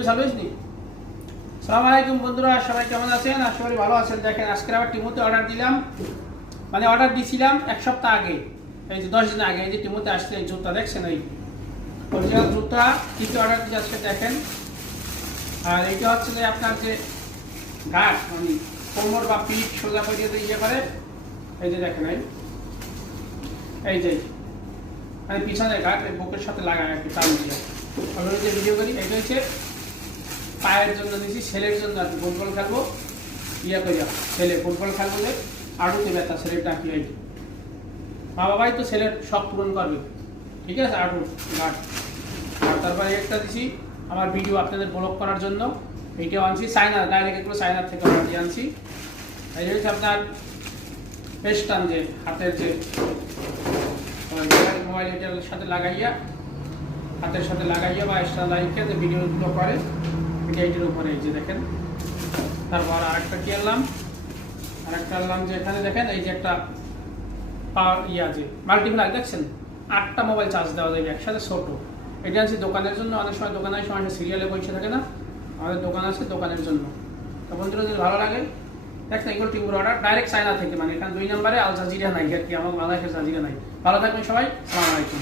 আসসালামু আলাইকুম বন্ধুরা, সবাই কেমন আছেন? আশা করি ভালো আছেন। দেখেন আজকে আবার টিমুতে অর্ডার দিলাম, মানে অর্ডার দিয়েছিলাম এক সপ্তাহ আগে, এই যে 10 দিন আগে। এই যে টিমুতে আসছে এই জুতা, দেখছেন এই অরিজিনাল জুতা কিছু অর্ডার দিয়ে আজকে দেখেন। আর এইটা হচ্ছে যে আপনার যে ঘাট, মানে কোমর বা পিঠ সোজা করে দিয়ে ইয়ে করে, এই যে দেখেন এই যে মানে পিছনে ঘাট বুকের সাথে লাগায় আর কি, টান দিয়ে আমরা যে ভিডিও করি। এটা হচ্ছে পায়ের জন্য দিয়েছি, ছেলের জন্য আর কি, ফুটবল খেলবো ইয়ে করিয়া, ছেলে ফুটবল খেলবো যে আড়ুতে ব্যথা, ছেলের ডাকি এই মা বাবাই তো ছেলের শখ পূরণ করবে, ঠিক আছে? আড়ু ঘাট। আর তারপরে একটা দিছি আমার ভিডিও আপনাদের ব্লগ করার জন্য, এইটাও আনছি চায়না, ডাইরেক্ট এগুলো চায়নার থেকে অর্ডার দিয়ে আনছি। এই হচ্ছে আপনার পেস্টান, যে হাতের যে মোবাইল এটার সাথে লাগাইয়া, হাতের সাথে লাগাইয়া বা এক্সট্রা লাইকে যে ভিডিওগুলো করে এইটার উপরে, এই যে দেখেন। তারপর আরেকটা কি আনলাম, যে এখানে দেখেন এই যে একটা পাওয়ার যে মাল্টিপ্লাগ, দেখছেন 8টা মোবাইল চার্জ দেওয়া যাবে একসাথে, ছোট। এটা আনছি দোকানের জন্য। অনেক সময় দোকানে সময় সিরিয়ালে বসে থাকে না, আমাদের দোকান আছে, দোকানের জন্য। তো বন্ধুরা যদি ভালো লাগে দেখছেন, এগুলো টিমুর অর্ডার ডাইরেক্ট চায়না থেকে, মানে এখানে 2 নম্বরে আল জাজিরা নাই আর কি, আমার বাংলাদেশের জাজিরা নাই। ভালো থাকবেন সবাই, আসসালামু আলাইকুম।